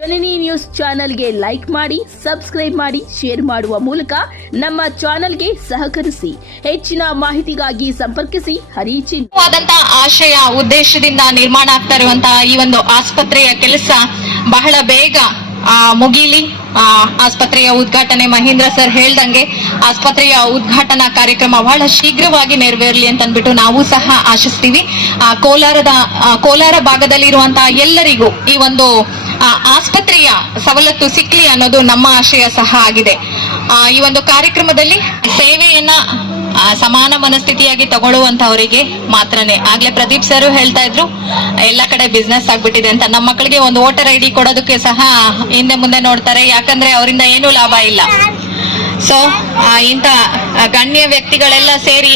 ಜನನಿ news ಚಾನೆಲ್ಗೆ like ಮಾಡಿ, subscribe ಮಾಡಿ, ಶೇರ್ ಮಾಡುವ ಮೂಲಕ ನಮ್ಮ ಚಾನೆಲ್ಗೆ ಸಹಕರಿಸಿ. ಹೆಚ್ಚಿನ ಮಾಹಿತಿಗಾಗಿ ಸಂಪರ್ಕಿಸಿ. ಹರಿಚಿಂತ ಆಶಯ, ಉದ್ದೇಶದಿಂದ ನಿರ್ಮಾಣ ಆಗ್ತಾ ಇರುವಂತಹ ಈ ಒಂದು ಆಸ್ಪತ್ರೆಯ ಕೆಲಸ ಬಹಳ ಬೇಗ ಮುಗಿಲಿ. ಆಸ್ಪತ್ರೆಯ ಉದ್ಘಾಟನೆ ಮಹೇಂದ್ರ ಸರ್ ಹೇಳ್ದಂಗೆ ಆಸ್ಪತ್ರೆಯ ಉದ್ಘಾಟನಾ ಕಾರ್ಯಕ್ರಮ ಬಹಳ ಶೀಘ್ರವಾಗಿ ನೆರವೇರಲಿ ಅಂತ ಅಂದ್ಬಿಟ್ಟು ನಾವು ಸಹ ಆಶಿಸ್ತೀವಿ. ಕೋಲಾರದ ಕೋಲಾರ ಕೋಲಾರ ಭಾಗದಲ್ಲಿರುವಂತಹ ಎಲ್ಲರಿಗೂ ಈ ಒಂದು ಆ, ಆಸ್ಪತ್ರೆಯ ಸವಲತ್ತು ಸಿಕ್ಲಿ ಅನ್ನೋದು ನಮ್ಮ ಆಶಯ ಸಹ ಆಗಿದೆ. ಈ ಒಂದು ಕಾರ್ಯಕ್ರಮದಲ್ಲಿ ಸೇವೆಯನ್ನ ಸಮಾನ ಮನಸ್ಥಿತಿಯಾಗಿ ತಗೊಳ್ಳುವಂತವರಿಗೆ ಮಾತ್ರನೇ. ಆಗ್ಲೇ ಪ್ರದೀಪ್ ಸರ್ ಹೇಳ್ತಾ ಇದ್ರು ಎಲ್ಲ ಕಡೆ ಬಿಸ್ನೆಸ್ ಆಗ್ಬಿಟ್ಟಿದೆ ಅಂತ. ನಮ್ಮ ಮಕ್ಕಳಿಗೆ ಒಂದು ವೋಟರ್ ಐ ಡಿ ಕೊಡೋದಕ್ಕೆ ಸಹ ಹಿಂದೆ ಮುಂದೆ ನೋಡ್ತಾರೆ. ಯಾಕಂದ್ರೆ ಅವರಿಂದ ಏನು ಲಾಭ ಇಲ್ಲ. ಸೊ ಆ, ಗಣ್ಯ ವ್ಯಕ್ತಿಗಳೆಲ್ಲ ಸೇರಿ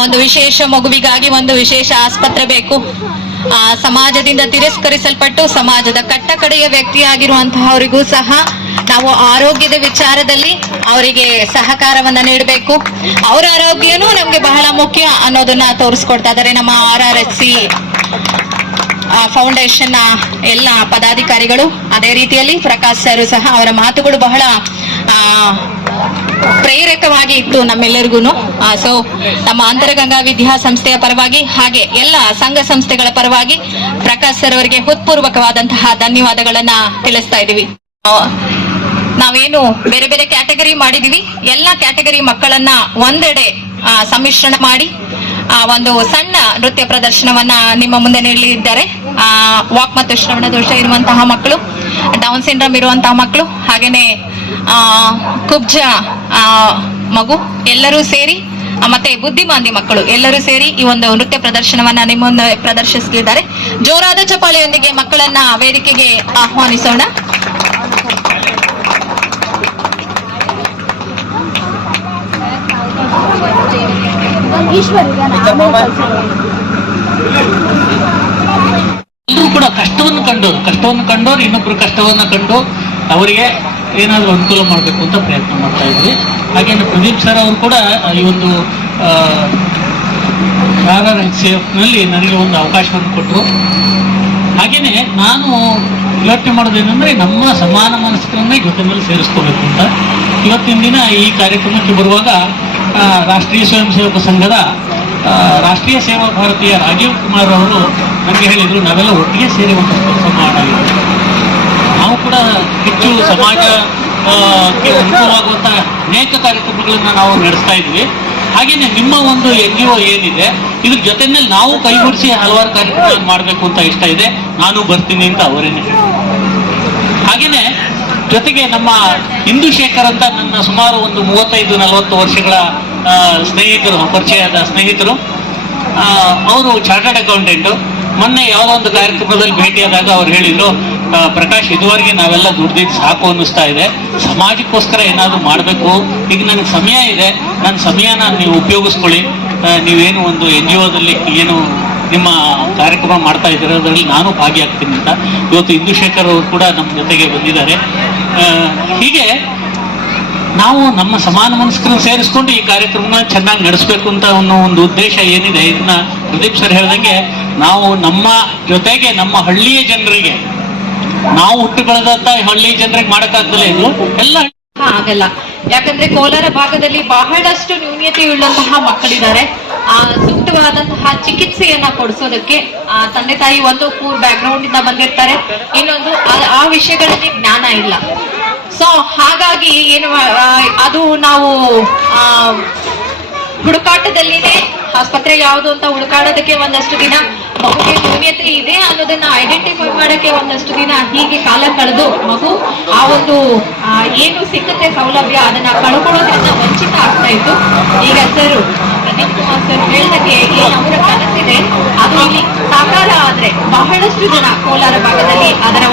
ಒಂದು ವಿಶೇಷ ಮಗುವಿಗಾಗಿ ಒಂದು ವಿಶೇಷ ಆಸ್ಪತ್ರೆ ಬೇಕು. ಸಮಾಜದಿಂದ ತಿರಸ್ಕರಿಸಲ್ಪಟ್ಟು ಸಮಾಜದ ಕಟ್ಟಕಡೆಯ ವ್ಯಕ್ತಿಯಾಗಿರುವಂತಹವರಿಗೂ ಸಹ ನಾವು ಆರೋಗ್ಯದ ವಿಚಾರದಲ್ಲಿ ಅವರಿಗೆ ಸಹಕಾರವನ್ನ ನೀಡಬೇಕು. ಅವರ ಆರೋಗ್ಯನೂ ನಮ್ಗೆ ಬಹಳ ಮುಖ್ಯ ಅನ್ನೋದನ್ನ ತೋರಿಸ್ಕೊಡ್ತಾ ಇದ್ದಾರೆ ನಮ್ಮ R R S C foundation ಎಲ್ಲ ಪದಾಧಿಕಾರಿಗಳು. ಅದೇ ರೀತಿಯಲ್ಲಿ ಪ್ರಕಾಶ್ ಸರ್ ಸಹ ಅವರ ಮಾತುಗಳು ಬಹಳ ಪ್ರೇರಕವಾಗಿ ಇತ್ತು ನಮ್ಮೆಲ್ಲರಿಗೂ ಸೊ ನಮ್ಮ ಅಂತರಗಂಗಾ ವಿದ್ಯಾಸಂಸ್ಥೆಯ ಪರವಾಗಿ ಹಾಗೆ ಎಲ್ಲ ಸಂಘ ಸಂಸ್ಥೆಗಳ ಪರವಾಗಿ ಪ್ರಕಾಶ್ ಸರ್ ಅವರಿಗೆ ಹೃತ್ಪೂರ್ವಕವಾದಂತಹ ಧನ್ಯವಾದಗಳನ್ನ ತಿಳಿಸ್ತಾ ಇದೀವಿ ನಾವೇನು ಬೇರೆ ಬೇರೆ ಕ್ಯಾಟಗರಿ ಮಾಡಿದೀವಿ ಎಲ್ಲ ಕ್ಯಾಟಗರಿ ಮಕ್ಕಳನ್ನ ಒಂದೆಡೆ ಸಮ್ಮಿಶ್ರಣ ಮಾಡಿ, ಆ, ಒಂದು ಸಣ್ಣ ನೃತ್ಯ ಪ್ರದರ್ಶನವನ್ನ ನಿಮ್ಮ ಮುಂದೆ ನೀಡಲಿದ್ದಾರೆ. ಆ, ವಾಕ್ ಮತ್ತು ಶ್ರವಣ ದೋಷ ಇರುವಂತಹ ಮಕ್ಕಳು, ಡೌನ್ ಸಿಂಡ್ರಮ್ ಇರುವಂತಹ ಮಕ್ಕಳು, ಹಾಗೇನೆ ಕುಬ್ಜ ಮಗು, ಎಲ್ಲರೂ ಸೇರಿ ಮತ್ತೆ ಬುದ್ಧಿಮಾಂದಿ ಮಕ್ಕಳು ಎಲ್ಲರೂ ಸೇರಿ ಈ ಒಂದು ನೃತ್ಯ ಪ್ರದರ್ಶನವನ್ನ ನಿಮ್ಮ ಪ್ರದರ್ಶಿಸಲಿದ್ದಾರೆ ಜೋರಾದ ಚಪಾಳೆಯೊಂದಿಗೆ ಮಕ್ಕಳನ್ನ ವೇದಿಕೆಗೆ ಆಹ್ವಾನಿಸೋಣ. ಎಲ್ಲರೂ ಕೂಡ ಕಷ್ಟವನ್ನು ಕಂಡು ಕಷ್ಟವನ್ನು ಕಂಡವರು ಇನ್ನೊಬ್ರು ಕಷ್ಟವನ್ನು ಕಂಡು ಅವರಿಗೆ ಏನಾದರೂ ಅನುಕೂಲ ಮಾಡಬೇಕು ಅಂತ ಪ್ರಯತ್ನ ಮಾಡ್ತಾ ಇದ್ವಿ. ಹಾಗೇನೆ ಪ್ರದೀಪ್ ಸರ್ ಅವರು ಕೂಡ ಈ ಒಂದು ಆರ್ ಆರ್ ನನಗೆ ಒಂದು ಅವಕಾಶವನ್ನು ಕೊಟ್ಟರು. ಹಾಗೆಯೇ ನಾನು ಯೋಚನೆ ಮಾಡೋದೇನೆಂದರೆ ನಮ್ಮ ಸಮಾನ ಮನಸ್ಕರನ್ನೇ ಮೇಲೆ ಸೇರಿಸ್ಕೋಬೇಕು ಅಂತ. ಇವತ್ತಿನ ದಿನ ಈ ಕಾರ್ಯಕ್ರಮಕ್ಕೆ ಬರುವಾಗ ರಾಷ್ಟ್ರೀಯ ಸ್ವಯಂ ಸೇವಕ ಸಂಘದ ರಾಷ್ಟ್ರೀಯ ಸೇವಾ ಭಾರತೀಯ ರಾಜೀವ್ ಕುಮಾರ್ ಅವರು ನನಗೆ ಹೇಳಿದರು, ನಾವೆಲ್ಲ ಒಟ್ಟಿಗೆ ಸೇರಿ ಒಂದು ಕೆಲಸ ಮಾಡೋಣ ನಾವು ಕೂಡ ಹೆಚ್ಚು ಸಮಾಜ ಅನುಕೂಲವಾಗುವಂತಹ ಅನೇಕ ಕಾರ್ಯಕ್ರಮಗಳನ್ನ ನಾವು ನಡೆಸ್ತಾ ಇದ್ವಿ ಹಾಗೇನೆ ನಿಮ್ಮ ಒಂದು ಎನ್ ಜಿ ಒ ಏನಿದೆ ಇದ್ರ ಜೊತೆನಲ್ಲಿ ನಾವು ಕೈಗೂಡಿಸಿ ಹಲವಾರು ಕಾರ್ಯಕ್ರಮಗಳನ್ನು ಮಾಡಬೇಕು ಅಂತ ಇಷ್ಟ ಇದೆ. ನಾನು ಬರ್ತೀನಿ ಅಂತ ಅವರೇನೆ. ಹಾಗೇನೆ ಜೊತೆಗೆ ನಮ್ಮ ಇಂದು ಶೇಖರ್ ಅಂತ ನನ್ನ ಸುಮಾರು ಒಂದು ಮೂವತ್ತೈದು ನಲವತ್ತು ವರ್ಷಗಳ ಸ್ನೇಹಿತರು ಪರಿಚಯದ ಸ್ನೇಹಿತರು. ಅವರು ಚಾರ್ಟರ್ಡ್ ಅಕೌಂಟೆಂಟು. ಮೊನ್ನೆ ಯಾವುದೋ ಒಂದು ಕಾರ್ಯಕ್ರಮದಲ್ಲಿ ಭೇಟಿಯಾದಾಗ ಅವ್ರು ಹೇಳಿದ್ರು ಪ್ರಕಾಶ್, ಇದುವರೆಗೆ ನಾವೆಲ್ಲ ದುಡ್ದಿದ್ದು ಸಾಕು ಅನ್ನಿಸ್ತಾ ಇದೆ. ಸಮಾಜಕ್ಕೋಸ್ಕರ ಏನಾದರೂ ಮಾಡಬೇಕು. ಈಗ ನನಗೆ ಸಮಯ ಇದೆ. ನನ್ನ ಸಮಯನ ನೀವು ಉಪಯೋಗಿಸ್ಕೊಳ್ಳಿ. ನೀವೇನು ಒಂದು ಎನ್ ಜಿ ಒದಲ್ಲಿ ಏನು ನಿಮ್ಮ ಕಾರ್ಯಕ್ರಮ ಮಾಡ್ತಾ ಇದ್ದೀರ ನಾನು ಭಾಗಿಯಾಗ್ತೀನಿ ಅಂತ. ಇವತ್ತು ಇಂದುಶೇಖರ್ ಅವರು ಕೂಡ ನಮ್ಮ ಜೊತೆಗೆ ಬಂದಿದ್ದಾರೆ. ಹೀಗೆ ನಾವು ನಮ್ಮ ಸಮಾನ ಮನಸ್ಕರನ್ನು ಸೇರಿಸ್ಕೊಂಡು ಈ ಕಾರ್ಯಕ್ರಮನ ಚೆನ್ನಾಗಿ ನಡೆಸಬೇಕು ಅಂತ ಅನ್ನೋ ಒಂದು ಉದ್ದೇಶ ಏನಿದೆ? ಇದನ್ನ ಪ್ರದೀಪ್ ಸರ್ ಹೇಳ್ದಂಗೆ ನಾವು ನಮ್ಮ ಜೊತೆಗೆ ನಮ್ಮ ಹಳ್ಳಿಯ ಜನರಿಗೆ ನಾವು ಹುಟ್ಟು ಬೆಳೆದಂತ ಹಳ್ಳಿ ಜನರಿಗೆ ಮಾಡಕ್ಕಾಗ್ದಲ್ಲ ಇದು. ಎಲ್ಲ ಆಗಲ್ಲ ಯಾಕಂದ್ರೆ ಕೋಲಾರ ಭಾಗದಲ್ಲಿ ಬಹಳಷ್ಟು ನ್ಯೂನ್ಯತೆ ಉಳ್ಳಂತಹ ಮಕ್ಕಳಿದ್ದಾರೆ. ಆ, ಸೂಕ್ತವಾದಂತಹ ಚಿಕಿತ್ಸೆಯನ್ನ ಕೊಡಿಸೋದಕ್ಕೆ, ಆ, ತಂದೆ ತಾಯಿ ಒಂದು ಪೂರ್ ಬ್ಯಾಕ್ ಗ್ರೌಂಡ್ ಇಂದ ಬಂದಿರ್ತಾರೆ. ಇನ್ನೊಂದು, ಆ- ವಿಷಯಗಳಲ್ಲಿ ಜ್ಞಾನ ಇಲ್ಲ. ಸೊ ಹಾಗಾಗಿ ಏನು ಅದು ನಾವು ಹುಡುಕಾಟದಲ್ಲಿನೇ ಆಸ್ಪತ್ರೆ ಯಾವುದು ಅಂತ ಹುಡುಕಾಡೋದಕ್ಕೆ ಒಂದಷ್ಟು ದಿನ ಮಗುಗೆ ನ್ಯೂನ್ಯತೆ ಇದೆ ಅನ್ನೋದನ್ನ ಐಡೆಂಟಿಫೈ ಮಾಡಕ್ಕೆ ಒಂದಷ್ಟು ದಿನ ಹೀಗೆ ಕಾಲ ಕಳೆದು ಮಗು ಆ ಒಂದು ಏನು ಸಿಕ್ಕುತ್ತೆ ಸೌಲಭ್ಯ ಅದನ್ನ ಕಳ್ಕೊಳ್ಳೋದ್ರಿಂದ ವಂಚಿತ ಆಗ್ತಾ ಇತ್ತು. ಈಗ ಸರ್, ಪ್ರದೀಪ್ ಕುಮಾರ್ ಸರ್ ಹೇಳಿದಕ್ಕೆ ಅವರ ಕನಸಿದೆ. ಅದು ಸಾಕಾರ ಆದ್ರೆ ಬಹಳಷ್ಟು ಜನ ಕೋಲಾರ ಭಾಗದಲ್ಲಿ ಅದರ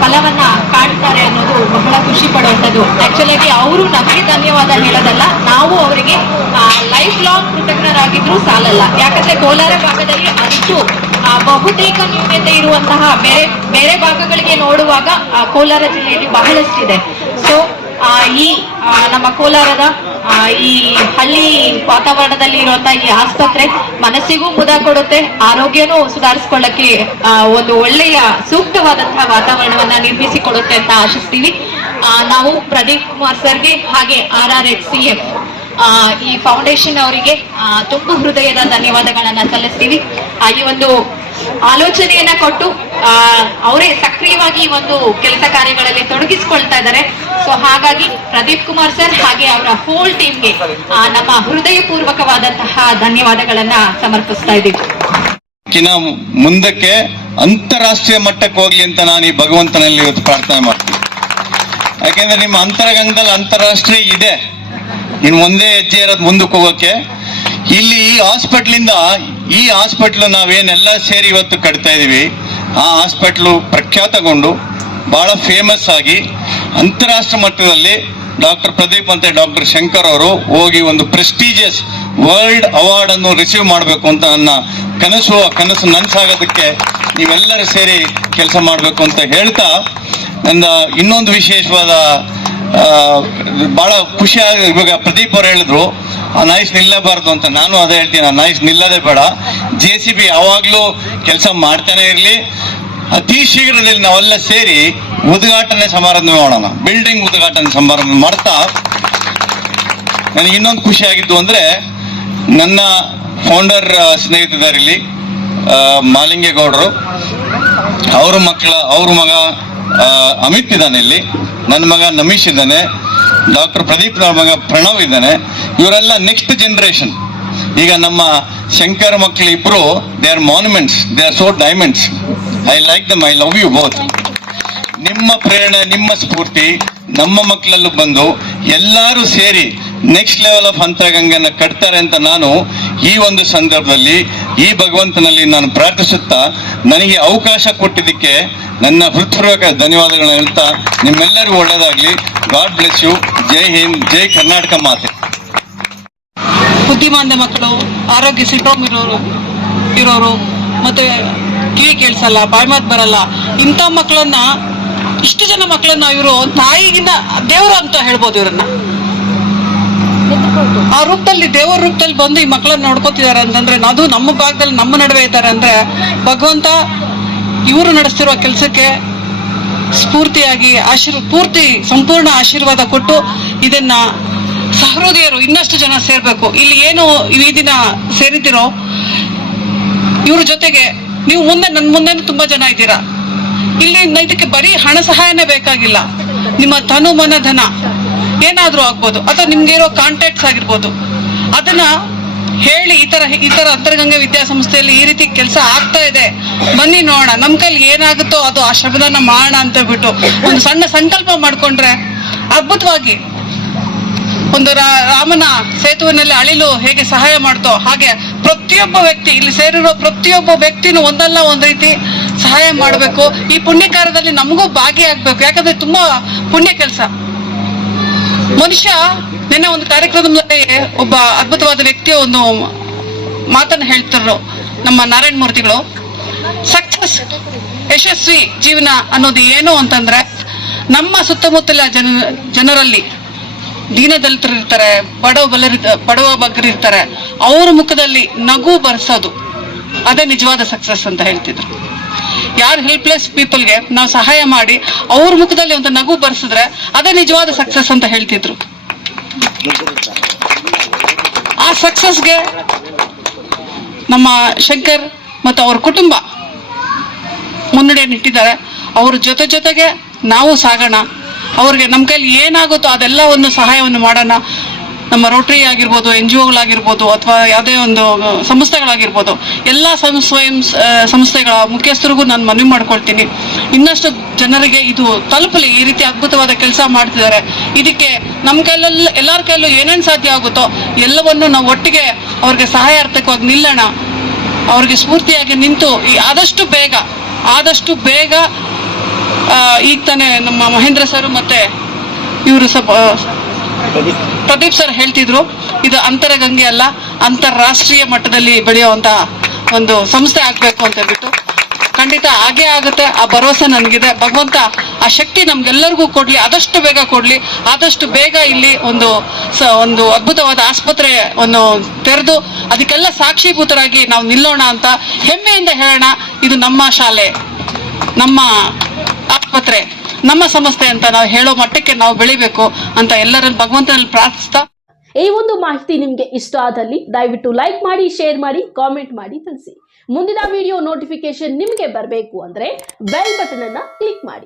ಫಲವನ್ನ ಕಾಣ್ತಾರೆ ಅನ್ನೋದು ಬಹಳ ಖುಷಿ ಪಡುವಂಥದ್ದು. ಆಕ್ಚುಲ್ ಆಗಿ ಅವರು ನಮಗೆ ಧನ್ಯವಾದ ಹೇಳೋದಲ್ಲ, ನಾವು ಅವರಿಗೆ ಲೈಫ್ ಲಾಂಗ್ ಕೃತಜ್ಞರಾಗಿದ್ರು ಸಾಲಲ್ಲ. ಯಾಕಂದ್ರೆ ಕೋಲಾರ ಭಾಗದಲ್ಲಿ ಅಷ್ಟು ಬಹುತೇಕ ನ್ಯೂನ್ಯತೆ ಇರುವಂತಹ, ಬೇರೆ ಬೇರೆ ಭಾಗಗಳಿಗೆ ನೋಡುವಾಗ ಕೋಲಾರ ಜಿಲ್ಲೆಯಲ್ಲಿ ಬಹಳಷ್ಟಿದೆ. ಸೊ ಈ ನಮ್ಮ ಕೋಲಾರದ ಈ ಹಳ್ಳಿ ವಾತಾವರಣದಲ್ಲಿ ಇರುವಂತಹ ಈ ಆಸ್ಪತ್ರೆ ಮನಸ್ಸಿಗೂ ಮುದ ಕೊಡುತ್ತೆ, ಆರೋಗ್ಯನೂ ಸುಧಾರಿಸ್ಕೊಳ್ಳಕ್ಕೆ ಒಂದು ಒಳ್ಳೆಯ ಸೂಕ್ತವಾದಂತಹ ವಾತಾವರಣವನ್ನ ನಿರ್ಮಿಸಿ ಕೊಡುತ್ತೆ ಅಂತ ಆಶಿಸ್ತೀವಿ. ನಾವು ಪ್ರದೀಪ್ ಕುಮಾರ್ ಸರ್ಗೆ ಹಾಗೆ R R H C F ಈ ಫೌಂಡೇಶನ್ ಅವರಿಗೆ ತುಂಬ ಹೃದಯದ ಧನ್ಯವಾದಗಳನ್ನ ಸಲ್ಲಿಸ್ತೀವಿ. ಈ ಒಂದು ಆಲೋಚನೆಯನ್ನ ಕೊಟ್ಟು ಅವರೇ ಸಕ್ರಿಯವಾಗಿ ಒಂದು ಕೆಲಸ ಕಾರ್ಯಗಳಲ್ಲಿ ತೊಡಗಿಸಿಕೊಳ್ತಾ ಇದ್ದಾರೆ. ಸೊ ಹಾಗಾಗಿ ಪ್ರದೀಪ್ ಕುಮಾರ್ ಸರ್ ಹಾಗೆ ಅವರ ಹೋಲ್ ಟೀಮ್ಗೆ ನಮ್ಮ ಹೃದಯಪೂರ್ವಕವಾದಂತಹ ಧನ್ಯವಾದಗಳನ್ನ ಸಮರ್ಪಿಸ್ತಾ ಇದ್ದೀವಿ. ಮುಂದಕ್ಕೆ ಅಂತಾರಾಷ್ಟ್ರೀಯ ಮಟ್ಟಕ್ಕೆ ಹೋಗ್ಲಿ ಅಂತ ನಾನು ಈ ಭಗವಂತನಲ್ಲಿ ಇವತ್ತು ಪ್ರಾರ್ಥನೆ ಮಾಡ್ತೀನಿ. ಯಾಕೆಂದ್ರೆ ನಿಮ್ಮ ಅಂತರಗಂಗದಲ್ಲಿ ಅಂತಾರಾಷ್ಟ್ರೀಯ ಇದೆ. ಇನ್ನು ಒಂದೇ ಹೆಜ್ಜೆ ಇರೋದು ಮುಂದಕ್ಕೆ ಹೋಗೋಕೆ ಇಲ್ಲಿ ಈ ಹಾಸ್ಪಿಟ್ಲಿಂದ ಈ ಹಾಸ್ಪಿಟ್ಲು ನಾವೇನೆಲ್ಲ ಸೇರಿ ಇವತ್ತು ಕಟ್ತಾ ಇದೀವಿ, ಆ ಹಾಸ್ಪಿಟ್ಲು ಪ್ರಖ್ಯಾತಗೊಂಡು ಬಹಳ ಫೇಮಸ್ ಆಗಿ ಅಂತಾರಾಷ್ಟ್ರ ಮಟ್ಟದಲ್ಲಿ ಡಾಕ್ಟರ್ ಪ್ರದೀಪ್ ಅಂತ ಡಾಕ್ಟರ್ ಶಂಕರ್ ಅವರು ಹೋಗಿ ಒಂದು ಪ್ರೆಸ್ಟೀಜಿಯಸ್ ವರ್ಲ್ಡ್ ಅವಾರ್ಡ್ ಅನ್ನು ರಿಸೀವ್ ಮಾಡಬೇಕು ಅಂತ ನನ್ನ ಕನಸು. ಆ ಕನಸು ನನಸಾಗೋದಕ್ಕೆ ನೀವೆಲ್ಲರೂ ಸೇರಿ ಕೆಲಸ ಮಾಡಬೇಕು ಅಂತ ಹೇಳ್ತಾ ನನ್ನ ಇನ್ನೊಂದು ವಿಶೇಷವಾದ ಭಾಳ ಖುಷಿಯಾಗಿ ಇವಾಗ ಪ್ರದೀಪ್ ಅವರು ಹೇಳಿದ್ರು ಆ ನೈಸ್ ನಿಲ್ಲಬಾರ್ದು ಅಂತ ನಾನು ಅದೇ ಹೇಳ್ತೀನಿ ಆ ನಾಯ್ಸ್ ನಿಲ್ಲದೆ ಬೇಡ. ಜೆ ಸಿ ಬಿ ಯಾವಾಗಲೂ ಕೆಲಸ ಮಾಡ್ತಾನೆ ಇರಲಿ. ಅತಿ ಶೀಘ್ರದಲ್ಲಿ ನಾವೆಲ್ಲ ಸೇರಿ ಉದ್ಘಾಟನೆ ಸಮಾರಂಭ ಮಾಡೋಣ. ಬಿಲ್ಡಿಂಗ್ ಉದ್ಘಾಟನೆ ಸಮಾರಂಭ ಮಾಡ್ತಾ ನನಗೆ ಇನ್ನೊಂದು ಖುಷಿ ಆಗಿದ್ದು ಅಂದ್ರೆ ನನ್ನ ಫೌಂಡರ್ ಸ್ನೇಹಿತರಿಲ್ಲಿ ಮಾಲಿಂಗೇಗೌಡರು, ಅವ್ರ ಮಕ್ಕಳ, ಅವ್ರ ಮಗ ಅಮಿತ್ ಇದ್ದಾನೆ ಇಲ್ಲಿ. ನನ್ನ ಮಗ ನಮೀಶ್ ಇದ್ದಾನೆ. ಡಾಕ್ಟರ್ ಪ್ರದೀಪ್ ಅವ್ರ ಮಗ ಪ್ರಣವ್ ಇದ್ದಾನೆ. ಇವರೆಲ್ಲ ನೆಕ್ಸ್ಟ್ ಜನರೇಷನ್ ಈಗ ನಮ್ಮ ಶಂಕರ್ ಮಕ್ಕಳು ಇಬ್ರು they are monuments they are so diamonds I like them I love you both ನಿಮ್ಮ ಪ್ರೇರಣೆ, ನಿಮ್ಮ ಸ್ಫೂರ್ತಿ ನಮ್ಮ ಮಕ್ಕಳಲ್ಲೂ ಬಂದು ಎಲ್ಲರೂ ಸೇರಿ ನೆಕ್ಸ್ಟ್ ಲೆವೆಲ್ ಆಫ್ ಅಂತರಗಂಗನ್ನ ಕಟ್ತಾರೆ ಅಂತ ನಾನು ಈ ಒಂದು ಸಂದರ್ಭದಲ್ಲಿ, ಈ ಭಗವಂತನಲ್ಲಿ ನಾನು ಪ್ರಾರ್ಥಿಸುತ್ತಾ ನನಗೆ ಅವಕಾಶ ಕೊಟ್ಟಿದ್ದಕ್ಕೆ ನನ್ನ ಹೃತ್ಪೂರ್ವಕ ಧನ್ಯವಾದಗಳು ಹೇಳ್ತಾ ನಿಮ್ಮೆಲ್ಲರಿಗೂ ಒಳ್ಳೆಯದಾಗಲಿ. God bless you Jai Hind, Jai Karnataka ಮಾತೆ. ಬುದ್ಧಿಮಾಂದ್ಯ ಮಕ್ಕಳು, ಆರೋಗ್ಯ ಸಿಂಡ್ರೋಮ್ ಇರೋರು ಇರೋರು, ಮತ್ತೆ ಕಿವಿ ಕೇಳಿಸಲ್ಲ, ಬಾಯಿ ಮಾತು ಬರಲ್ಲ. ಇಂಥ ಮಕ್ಕಳನ್ನ, ಇಷ್ಟು ಜನ ಮಕ್ಕಳನ್ನ ಇವರು ತಾಯಿಗಿಂತ ದೇವರು ಅಂತ ಹೇಳ್ಬೋದು ಇವರನ್ನ. ಆ ರೂಪದಲ್ಲಿ, ದೇವರ ರೂಪದಲ್ಲಿ ಬಂದು ಈ ಮಕ್ಕಳನ್ನ ನೋಡ್ಕೋತಿದ್ದಾರೆ ಅಂತಂದ್ರೆ, ಅದು ನಮ್ಮ ಭಾಗದಲ್ಲಿ ನಮ್ಮ ನಡುವೆ ಇದ್ದಾರೆ ಅಂದ್ರೆ, ಭಗವಂತ ಇವರು ನಡೆಸ್ತಿರುವ ಕೆಲಸಕ್ಕೆ ಸ್ಫೂರ್ತಿಯಾಗಿ ಆಶೀರ್ ಪೂರ್ತಿ ಸಂಪೂರ್ಣ ಆಶೀರ್ವಾದ ಕೊಟ್ಟು ಇದನ್ನ ಸಹೃದಯರು ಇನ್ನಷ್ಟು ಜನ ಸೇರ್ಬೇಕು. ಇಲ್ಲಿ ಏನು ಈ ದಿನ ಸೇರಿದ್ದೀರೋ, ಇವ್ರ ಜೊತೆಗೆ ನೀವು ಮುಂದೆ ನನ್ನ ಮುಂದೆ ತುಂಬಾ ಜನ ಇದ್ದೀರಾ? ಇಲ್ಲಿ ಇದಕ್ಕೆ ಬರೀ ಹಣ ಸಹಾಯನೇ ಬೇಕಾಗಿಲ್ಲ. ನಿಮ್ಮ ತನು ಮನ ಧನ. ಏನಾದ್ರೂ ಆಗ್ಬೋದು. ಅಥವಾ ನಿಮ್ಗೆ ಇರೋ ಕಾಂಟ್ಯಾಕ್ಟ್ಸ್ ಆಗಿರ್ಬೋದು. ಅದನ್ನ ಹೇಳಿ ಈ ತರ ಈ ತರ ಅಂತರ್ಗಂಗೆ ವಿದ್ಯಾಸಂಸ್ಥೆಯಲ್ಲಿ ಈ ರೀತಿ ಕೆಲಸ ಆಗ್ತಾ ಇದೆ. ಬನ್ನಿ ನೋಡೋಣ. ನಮ್ ಕೈಲಿ ಏನಾಗುತ್ತೋ ಅದು ಆ ಶಬ್ದನ ಮಾಡೋಣ ಅಂತ ಬಿಟ್ಟು ಒಂದು ಸಣ್ಣ ಸಂಕಲ್ಪ ಮಾಡ್ಕೊಂಡ್ರೆ ಅದ್ಭುತವಾಗಿ ಒಂದು ರಾಮನ ಸೇತುವಿನಲ್ಲಿ ಅಳಿಲು ಹೇಗೆ ಸಹಾಯ ಮಾಡ್ತೋ ಹಾಗೆ ಪ್ರತಿಯೊಬ್ಬ ವ್ಯಕ್ತಿ, ಇಲ್ಲಿ ಸೇರಿರೋ ಪ್ರತಿಯೊಬ್ಬ ವ್ಯಕ್ತಿನೂ ಒಂದಲ್ಲ ಒಂದ್ ರೀತಿ ಸಹಾಯ ಮಾಡಬೇಕು. ಈ ಪುಣ್ಯ ಕಾರ್ಯದಲ್ಲಿ ನಮಗೂ ಭಾಗಿಯಾಗಬೇಕು. ಯಾಕಂದ್ರೆ ತುಂಬಾ ಪುಣ್ಯ ಕೆಲಸ. ಮನುಷ್ಯ ನಿನ್ನೆ ಒಂದು ಕಾರ್ಯಕ್ರಮದಲ್ಲಿ ಒಬ್ಬ ಅದ್ಭುತವಾದ ವ್ಯಕ್ತಿಯ ಒಂದು ಮಾತನ್ನು ಹೇಳ್ತಿದ್ರು ನಮ್ಮ ನಾರಾಯಣ ಮೂರ್ತಿಗಳು ಸಕ್ಸಸ್ ಯಶಸ್ವಿ ಜೀವನ ಅನ್ನೋದು ಏನು ಅಂತಂದ್ರೆ, ನಮ್ಮ ಸುತ್ತಮುತ್ತಲ ಜನ ಜನರಲ್ಲಿ ದೀನದಲಿತರು ಇರ್ತಾರೆ, ಬಡವ ಬಲರ್ ಬಡವ ಬಗ್ಗರು ಇರ್ತಾರೆ, ಅವ್ರ ಮುಖದಲ್ಲಿ ನಗು ಬರ್ಸೋದು, ಅದೇ ನಿಜವಾದ ಸಕ್ಸಸ್ ಅಂತ ಹೇಳ್ತಿದ್ರು. ಯಾರು ಹೆಲ್ಪ್ಲೆಸ್ ಪೀಪಲ್ಗೆ ನಾವು ಸಹಾಯ ಮಾಡಿ ಅವ್ರ ಮುಖದಲ್ಲಿ ಒಂದು ನಗು ಬರ್ಸಿದ್ರೆ ಅದೇ ನಿಜವಾದ ಸಕ್ಸಸ್ ಅಂತ ಹೇಳ್ತಿದ್ರು. ಆ ಸಕ್ಸಸ್ಗೆ ನಮ್ಮ ಶಂಕರ್ ಮತ್ತು ಅವ್ರ ಕುಟುಂಬ ಮುನ್ನಡೆಯನ್ನಿಟ್ಟಿದ್ದಾರೆ. ಅವ್ರ ಜೊತೆ ಜೊತೆಗೆ ನಾವು ಸಾಗೋಣ. ಅವ್ರಿಗೆ ನಮ್ಮ ಕೈಲಿ ಏನಾಗುತ್ತೋ ಅದೆಲ್ಲ ಒಂದು ಸಹಾಯವನ್ನು ಮಾಡೋಣ. ನಮ್ಮ ರೋಟರಿ ಆಗಿರ್ಬೋದು, ಎನ್ ಜಿ ಒಗಳಾಗಿರ್ಬೋದು, ಅಥವಾ ಯಾವುದೇ ಒಂದು ಸಂಸ್ಥೆಗಳಾಗಿರ್ಬೋದು, ಎಲ್ಲ ಸ್ವಯಂ ಸಂಸ್ಥೆಗಳ ಮುಖ್ಯಸ್ಥರಿಗೂ ನಾನು ಮನವಿ ಮಾಡ್ಕೊಳ್ತೀನಿ. ಇನ್ನಷ್ಟು ಜನರಿಗೆ ಇದು ತಲುಪಲಿ, ಈ ರೀತಿ ಅದ್ಭುತವಾದ ಕೆಲಸ ಮಾಡ್ತಿದ್ದಾರೆ. ಇದಕ್ಕೆ ನಮ್ಮ ಕೈಲಲ್ಲಿ ಎಲ್ಲರ ಕೈಲೂ ಏನೇನು ಸಾಧ್ಯ ಆಗುತ್ತೋ ಎಲ್ಲವನ್ನು ನಾವು ಒಟ್ಟಿಗೆ ಅವ್ರಿಗೆ ಸಹಾಯಾರ್ಥಕವಾಗಿ ನಿಲ್ಲೋಣ. ಅವ್ರಿಗೆ ಸ್ಫೂರ್ತಿಯಾಗಿ ನಿಂತು ಆದಷ್ಟು ಬೇಗ ಆದಷ್ಟು ಬೇಗ ಈಗ ತಾನೇ ನಮ್ಮ ಮಹೇಂದ್ರ ಸರ್ ಮತ್ತೆ ಇವರು ಸ್ವಲ್ಪ ಪ್ರದೀಪ್ ಸರ್ ಹೇಳ್ತಿದ್ರು, ಇದು ಅಂತರಗಂಗೆ ಅಲ್ಲ, ಅಂತಾರಾಷ್ಟ್ರೀಯ ಮಟ್ಟದಲ್ಲಿ ಬೆಳೆಯುವಂತ ಒಂದು ಸಂಸ್ಥೆ ಆಗ್ಬೇಕು ಅಂತ ಹೇಳ್ಬಿಟ್ಟು. ಖಂಡಿತ ಹಾಗೆ ಆಗುತ್ತೆ, ಆ ಭರವಸೆ ನನಗಿದೆ. ಭಗವಂತ ಆ ಶಕ್ತಿ ನಮ್ಗೆಲ್ಲರಿಗೂ ಕೊಡ್ಲಿ, ಆದಷ್ಟು ಬೇಗ ಕೊಡ್ಲಿ, ಆದಷ್ಟು ಬೇಗ ಇಲ್ಲಿ ಒಂದು ಒಂದು ಅದ್ಭುತವಾದ ಆಸ್ಪತ್ರೆ ಒಂದು ತೆರೆದು ಅದಕ್ಕೆಲ್ಲ ಸಾಕ್ಷೀಭೂತರಾಗಿ ನಾವು ನಿಲ್ಲೋಣ ಅಂತ ಹೆಮ್ಮೆಯಿಂದ ಹೇಳೋಣ. ಇದು ನಮ್ಮ ಶಾಲೆ, ನಮ್ಮ ಆಸ್ಪತ್ರೆ. ನಮ್ಮ ಸಂಸ್ಥೆ ಅಂತ ನಾವು ಹೇಳೋ ಮಟ್ಟಕ್ಕೆ ನಾವು ಬೆಳಿಬೇಕು ಅಂತ ಎಲ್ಲರನ್ನು ಭಗವಂತನಲ್ಲಿ ಪ್ರಾರ್ಥಿಸ್ತಾ ಈ ಒಂದು ಮಾಹಿತಿ ನಿಮಗೆ ಇಷ್ಟ ಆದಲ್ಲಿ ದಯವಿಟ್ಟು ಲೈಕ್ ಮಾಡಿ ಶೇರ್ ಮಾಡಿ ಕಾಮೆಂಟ್ ಮಾಡಿ ತಿಳಿಸಿ. ಮುಂದಿನ ವಿಡಿಯೋ ನೋಟಿಫಿಕೇಶನ್ ನಿಮಗೆ ಬರಬೇಕು ಅಂದ್ರೆ ಬೆಲ್ ಬಟನ್ ಅನ್ನ ಕ್ಲಿಕ್ ಮಾಡಿ.